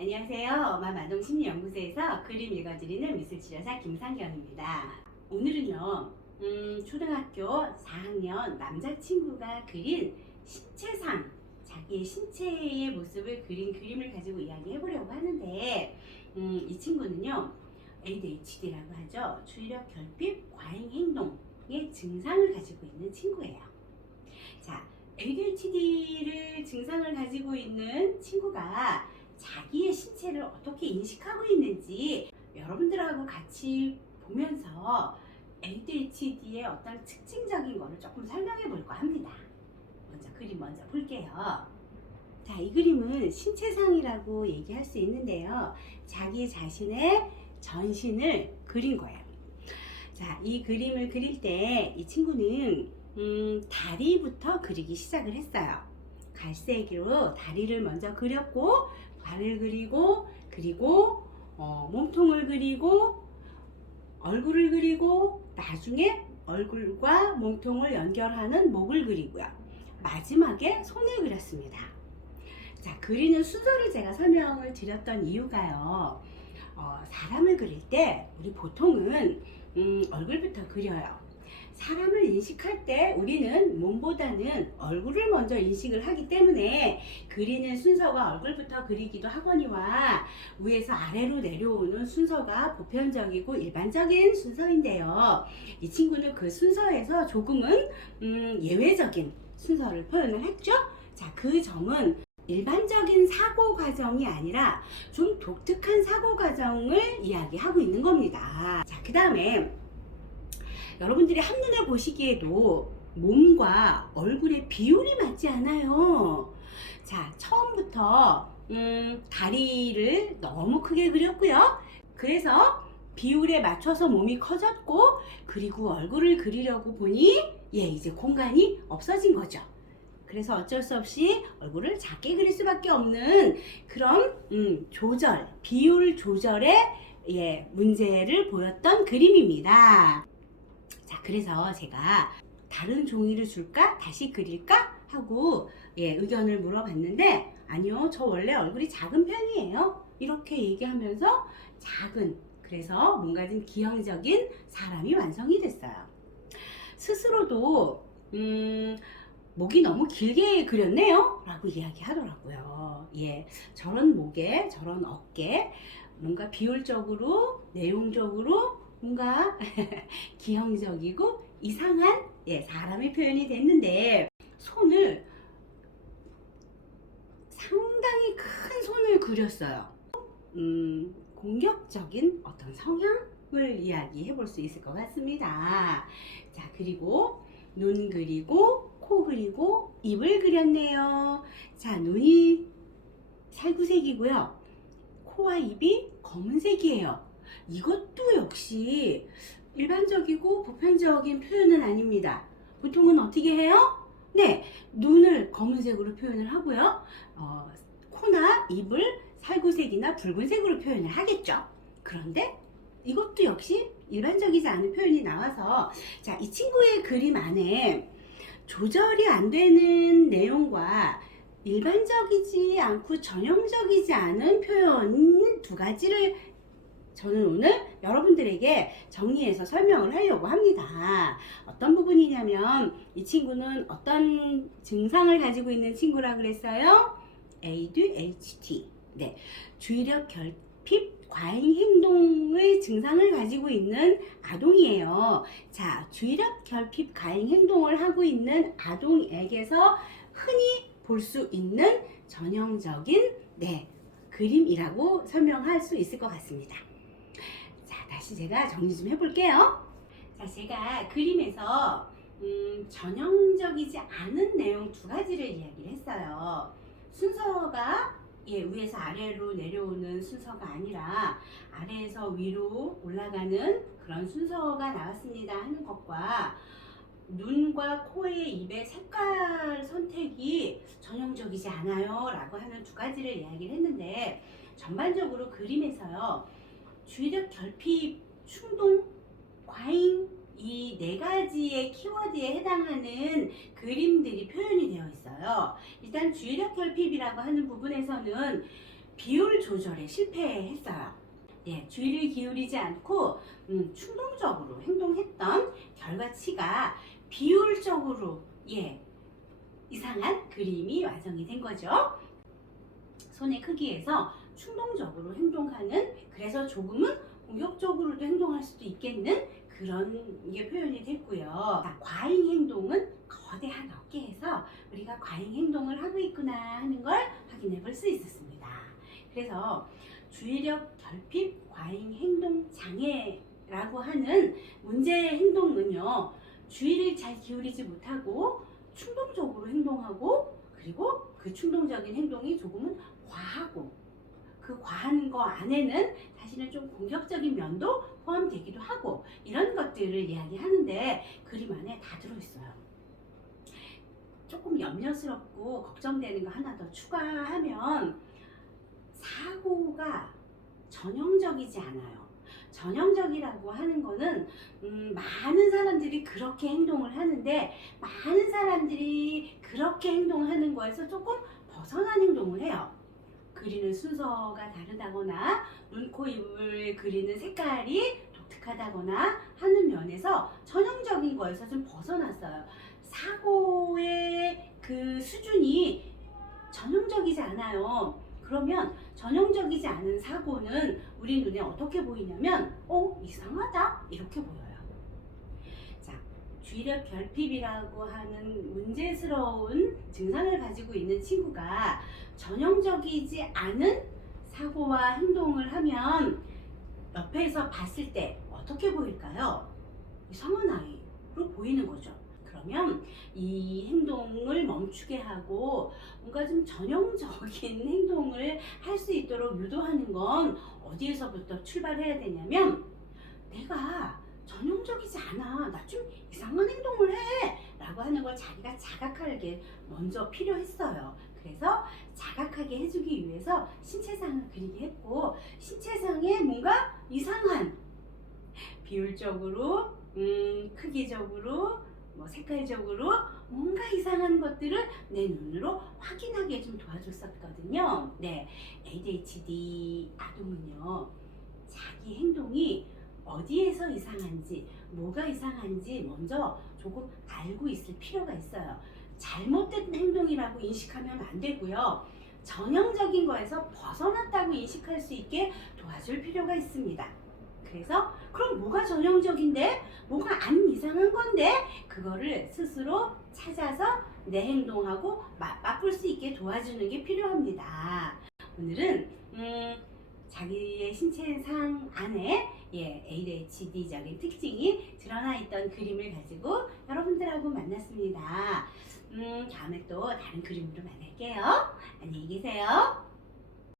안녕하세요. 마마동심리연구소에서 그림 읽어드리는 미술치료사 김상경입니다. 오늘은요, 초등학교 4학년 남자친구가 그린 신체상, 자기의 신체의 모습을 그린 그림을 가지고 이야기해보려고 하는데, 이 친구는요, ADHD라고 하죠.注意력 결핍 과잉 행동의 증상을 가지고 있는 친구예요. 자, ADHD를 증상을 가지고 있는 친구가 자기의 신체를 어떻게 인식하고 있는지 여러분들하고 같이 보면서 ADHD의 어떤 특징적인 거를 조금 설명해 볼까 합니다. 그림 먼저 볼게요. 자, 이 그림은 신체상이라고 얘기할 수 있는데요. 자기 자신의 전신을 그린 거예요. 자, 이 그림을 그릴 때 이 친구는 다리부터 그리기 시작을 했어요. 갈색으로 다리를 먼저 그렸고, 발을 그리고, 몸통을 그리고, 얼굴을 그리고, 나중에 얼굴과 몸통을 연결하는 목을 그리고요. 마지막에 손을 그렸습니다. 자, 그리는 순서를 제가 설명을 드렸던 이유가요. 사람을 그릴 때 우리 보통은 얼굴부터 그려요. 사람을 인식할 때 우리는 몸보다는 얼굴을 먼저 인식을 하기 때문에 그리는 순서가 얼굴부터 그리기도 하거니와 위에서 아래로 내려오는 순서가 보편적이고 일반적인 순서인데요. 이 친구는 그 순서에서 조금은 예외적인 순서를 표현을 했죠. 자, 그 점은 일반적인 사고 과정이 아니라 좀 독특한 사고 과정을 이야기하고 있는 겁니다. 자, 그 다음에 여러분들이 한눈에 보시기에도 몸과 얼굴의 비율이 맞지 않아요. 자, 처음부터 다리를 너무 크게 그렸고요. 그래서 비율에 맞춰서 몸이 커졌고, 그리고 얼굴을 그리려고 보니 이제 공간이 없어진 거죠. 그래서 어쩔 수 없이 얼굴을 작게 그릴 수밖에 없는 그런 비율 조절의 문제를 보였던 그림입니다. 자, 그래서 제가 다른 종이를 줄까? 다시 그릴까? 하고 의견을 물어봤는데, 아니요, 저 원래 얼굴이 작은 편이에요. 이렇게 얘기하면서 그래서 뭔가 좀 기형적인 사람이 완성이 됐어요. 스스로도 목이 너무 길게 그렸네요 라고 이야기하더라고요. 저런 목에 저런 어깨, 뭔가 비율적으로 내용적으로 뭔가 기형적이고 이상한 사람의 표현이 됐는데, 손을 상당히 큰 손을 그렸어요. 공격적인 어떤 성향을 이야기해 볼 수 있을 것 같습니다. 자, 그리고 눈 그리고 코 그리고 입을 그렸네요. 자, 눈이 살구색이고요. 코와 입이 검은색이에요. 이것도 역시 일반적이고 보편적인 표현은 아닙니다. 보통은 어떻게 해요? 눈을 검은색으로 표현을 하고요. 코나 입을 살구색이나 붉은색으로 표현을 하겠죠. 그런데 이것도 역시 일반적이지 않은 표현이 나와서, 자, 이 친구의 그림 안에 조절이 안 되는 내용과 일반적이지 않고 전형적이지 않은 표현 두 가지를 저는 오늘 여러분들에게 정리해서 설명을 하려고 합니다. 어떤 부분이냐면, 이 친구는 어떤 증상을 가지고 있는 친구라 그랬어요? ADHD.注意력 결핍 과잉 행동의 증상을 가지고 있는 아동이에요. 자,注意력 결핍 과잉 행동을 하고 있는 아동에게서 흔히 볼 수 있는 전형적인 그림이라고 설명할 수 있을 것 같습니다. 자, 다시 제가 정리 좀 해볼게요. 자, 제가 그림에서 전형적이지 않은 내용 두 가지를 이야기를 했어요. 순서가 위에서 아래로 내려오는 순서가 아니라 아래에서 위로 올라가는 그런 순서가 나왔습니다 하는 것과, 눈과 코의 입의 색깔 선택이 전형적이지 않아요 라고 하는 두 가지를 이야기를 했는데, 전반적으로 그림에서요,注意력 결핍, 충동, 과잉, 이 네 가지의 키워드에 해당하는 그림들이 표현이 되어 있어요. 일단注意력 결핍이라고 하는 부분에서는 비율 조절에 실패했어요. 예, 주의를 기울이지 않고 충동적으로 행동했던 결과치가 비율적으로 이상한 그림이 완성이 된 거죠. 손의 크기에서 충동적으로 행동하는, 그래서 조금은 공격적으로도 행동할 수도 있겠는 그런 게 표현이 됐고요. 자, 과잉 행동은 거대한 어깨에서 우리가 과잉 행동을 하고 있구나 하는 걸 확인해 볼 수 있었습니다. 그래서 주의력 결핍 과잉 행동 장애라고 하는 문제 행동은요, 주의를 잘 기울이지 못하고 충동적으로 행동하고, 그리고 그 충동적인 행동이 조금은 과하고, 그 과한 거 안에는 사실은 좀 공격적인 면도 포함되기도 하고, 이런 것들을 이야기하는데 그림 안에 다 들어있어요. 조금 염려스럽고 걱정되는 거 하나 더 추가하면, 사고가 전형적이지 않아요. 전형적이라고 하는 거는 많은 사람들이 그렇게 행동을 하는데, 많은 사람들이 그렇게 행동하는 거에서 조금 벗어난 행동을 해요. 그리는 순서가 다르다거나 눈, 코, 입을 그리는 색깔이 독특하다거나 하는 면에서 전형적인 거에서 좀 벗어났어요. 사고의 그 수준이 전형적이지 않아요. 그러면 전형적이지 않은 사고는 우리 눈에 어떻게 보이냐면 이상하다 이렇게 보여요. 자, 주의력 결핍이라고 하는 문제스러운 증상을 가지고 있는 친구가 전형적이지 않은 사고와 행동을 하면 옆에서 봤을 때 어떻게 보일까요? 이상한 아이로 보이는 거죠. 그러면 이 행동을 멈추게 하고 뭔가 좀 전형적인 행동을 할 수 있도록 유도하는 건 어디에서부터 출발해야 되냐면, 내가 전형적이지 않아, 나 좀 이상한 행동을 해 라고 하는 걸 자기가 자각하게 먼저 필요했어요. 그래서 자각하게 해주기 위해서 신체상을 그리게 했고, 신체상에 뭔가 이상한, 비율적으로 크기적으로 색깔적으로 뭔가 이상한 것들을 내 눈으로 확인하게 좀 도와줬었거든요. 네, ADHD 아동은요, 자기 행동이 어디에서 이상한지, 뭐가 이상한지 먼저 조금 알고 있을 필요가 있어요. 잘못된 행동이라고 인식하면 안 되고요. 전형적인 거에서 벗어났다고 인식할 수 있게 도와줄 필요가 있습니다. 그래서 그럼 뭐가 전형적인데, 뭐가 안 이상한 건데, 그거를 스스로 찾아서 내 행동하고 맞바꿀 수 있게 도와주는 게 필요합니다. 오늘은 자기의 신체상 안에 ADHD적인 특징이 드러나 있던 그림을 가지고 여러분들하고 만났습니다. 다음에 또 다른 그림으로 만날게요. 안녕히 계세요.